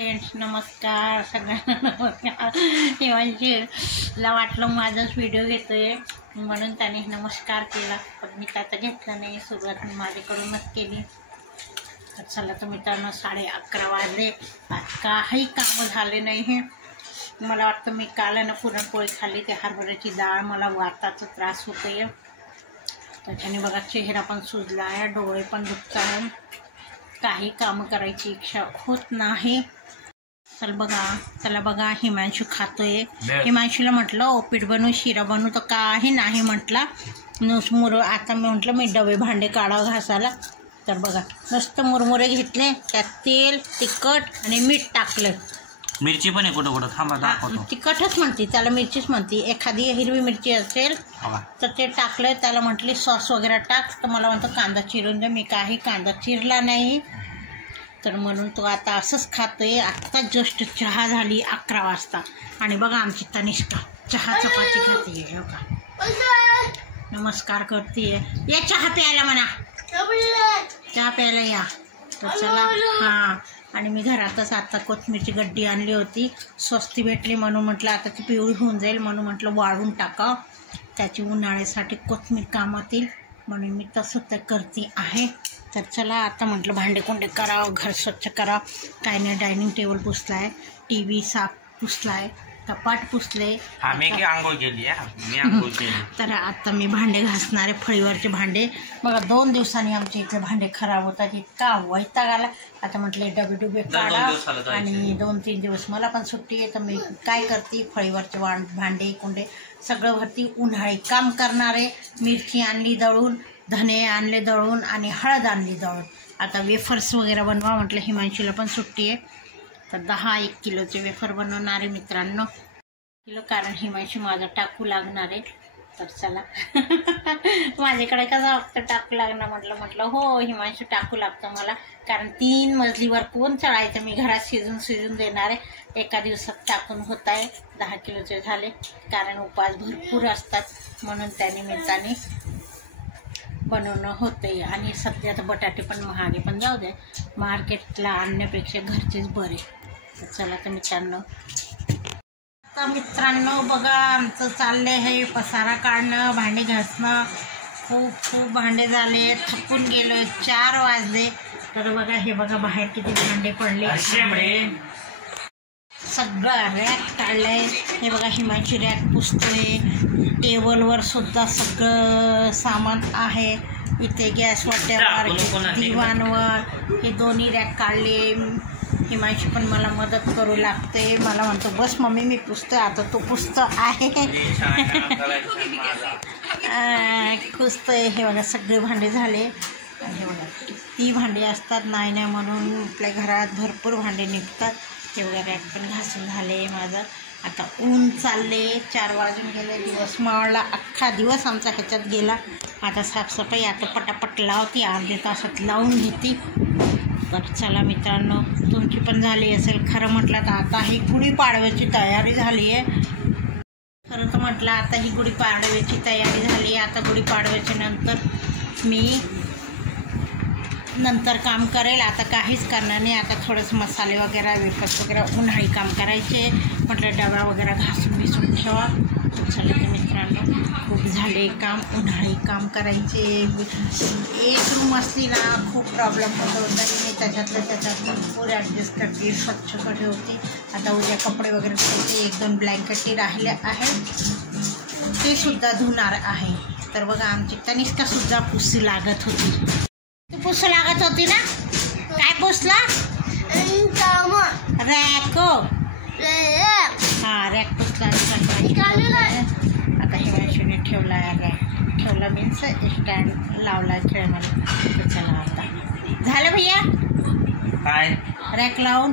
Friends नमस्कार सगळ्यांना नमस्कार. हिमांशीला वाटलं माझाच व्हिडिओ घेतोय म्हणून त्याने नमस्कार केला, पण मी त्याचा घेतला नाही. सुरुवात मी माझ्याकडूनच केली. तर चला तर मित्रांनो 11:30 वाजले, आज काही कामं झाले नाही. हे मला वाटतं मी काल ना पुरणपोळी खाल्ली, ते हरभऱ्याची डाळ, मला वाताचा त्रास होतोय त्याच्याने बघा चेहरा पण सुजला आहे, डोळे पण दुखत आहे, काही कामं करायची इच्छा होत नाही. चला बघा हिमांशू खातोय. हिमांशूला म्हटलं ओपीट बनवू शिरा बनवू तर काही नाही म्हटला. आता मी म्हटलं मी डबे भांडे काढा घासायला, तर बघा नुसतं मुरमुरे घेतले, त्यात तेल तिखट आणि मीठ टाकलं. मिरची पण आहे कुठं कुठं, थांबा दाखवतो. तिखटच म्हणते त्याला, मिरचीच म्हणते. एखादी हिरवी मिरची असेल तर ते टाकलं. त्याला म्हटली सॉस वगैरे टाक, तर मला म्हणतो कांदा चिरून दे. मी काही कांदा चिरला नाही, तर म्हणून तो आता असंच खातोय. आत्ता जस्ट चहा झाली 11 वाजता. आणि बघा आमची तनिष्का चहा चपाती खाते. हो का, नमस्कार करते. या चहा प्यायला म्हणा, चहा प्यायला या. तर चला. हां, आणि मी घरातच आता कोथिंबीरची गड्डी आणली होती, स्वस्ती भेटली म्हणून म्हटलं आता ती पिवळी होऊन जाईल, म्हणून म्हटलं वाळून टाका, त्याची उन्हाळ्यासाठी कोथिंबीर कामात येईल, म्हणून मी तसं तर करते आहे. तर चला आता म्हटलं भांडे कुंडे करावं, घर स्वच्छ करा. काय नाही, डायनिंग टेबल पुसला आहे, टी व्ही साफ पुसला आहे, कपाट पुसले. तर आता मी भांडे घासणारे, फळीवरचे भांडे. बघा 2 दिवसांनी आमच्या इथले भांडे खराब होतात, इतका वैताग आला. आता म्हटले डबे काढा, आणि 2-3 दिवस मला पण सुट्टी आहे, तर मी काय करते फळीवरचे भांडे कुंडे सगळं भरती. उन्हाळी काम करणारे, मिरची आणली दळून, धने आणले दळून, आणि हळद आणली दळून. आता वेफर्स वगैरे बनवा म्हटलं, हिमांशीला पण सुट्टी आहे, तर 10-1 किलोचे वेफर बनवणारे मित्रांनो. किलो, कारण हिमांशी माझा टाकू लागणार आहे. तर चला माझ्याकडे कसं फक्त टाकू लागणार म्हटलं हो हिमांशी टाकू लागतं मला, कारण 3 मजलीवर कोण चढायचं. मी घरात शिजून देणार आहे. एका दिवसात टाकून होत आहे. 10 किलोचे झाले, कारण उपवास भरपूर असतात, म्हणून त्यानिमित्ताने बनवणं होते. आणि सध्या तर बटाटे पण महागे, पण जाऊ दे, मार्केटला आणण्यापेक्षा घरचेच बरे. तर चला तर मित्रांनो बघा आमचं चाललं आहे पसारा काढणं, भांडे घासणं. खूप भांडे झाले, थकून गेलो, 4 वाजले. तर बघा हे बघा बाहेर किती भांडे पडले, सगळं रॅक काढलंय. हे बघा हिमांशी रॅक पुसतोय, टेबलवर सुद्धा सगळं सामान आहे. इथे गॅस वाट्यावर, दिवाणवर हे दोन्ही रॅक काढले. हिमांशी पण मला मदत करू लागते. मला म्हणतो बस मम्मी मी पुसतो, आता तो पुसतो आहे पुसतोय. हे बघा सगळे भांडे झाले. हे बघा किती भांडी असतात, नाही म्हणून आपल्या घरात भरपूर भांडे निघतात. हे बघा रॅक पण घासून झाले माझं. आता ऊन चालले, 4 वाजून गेले, दिवस मावळला, अख्खा दिवस आमचा ह्याच्यात गेला. आता साफसफाई आता पटापट लावते, अर्ध्या तासात लावून घेते. तर चला मित्रांनो, तुमची पण झाली असेल. खरं म्हटलं तर आता ही गुढीपाडव्याची तयारी झाली आहे. खरं तर म्हटलं आता ही गुढीपाडव्याची तयारी झाली आहे. आता गुढीपाडव्याच्या नंतर काम करेल. आता काहीच करणार नाही. आता थोडंसं मसाले वगैरे, वेफर्स वगैरे, उन्हाळी काम करायचे. म्हटलं डबा वगैरे घासून ठेवा. चला तर मित्रांनो, खूप झाले काम, उन्हाळी काम करायचे. एक रूम असली ना खूप प्रॉब्लेम होतो, तरी मी त्याच्यात भरपूर ॲडजस्ट करते, स्वच्छ ठेवते. आता उद्या कपडे वगैरे ठेवते. 1-2 ब्लँकेटी राहिल्या आहेत, ते सुद्धा धुणार आहे. तर बघा आमची तनिष्कासुद्धा पुसू लागत होती. तू पुसू लागत होती ना, काय पुसला? रॅक. हां रॅक पुसला. आता हिमांशीने ठेवला रॅक, ठेवला मीन्स स्टँड लावला खेळमध्ये. तर चला आता झालं भैया काय रॅक लावून.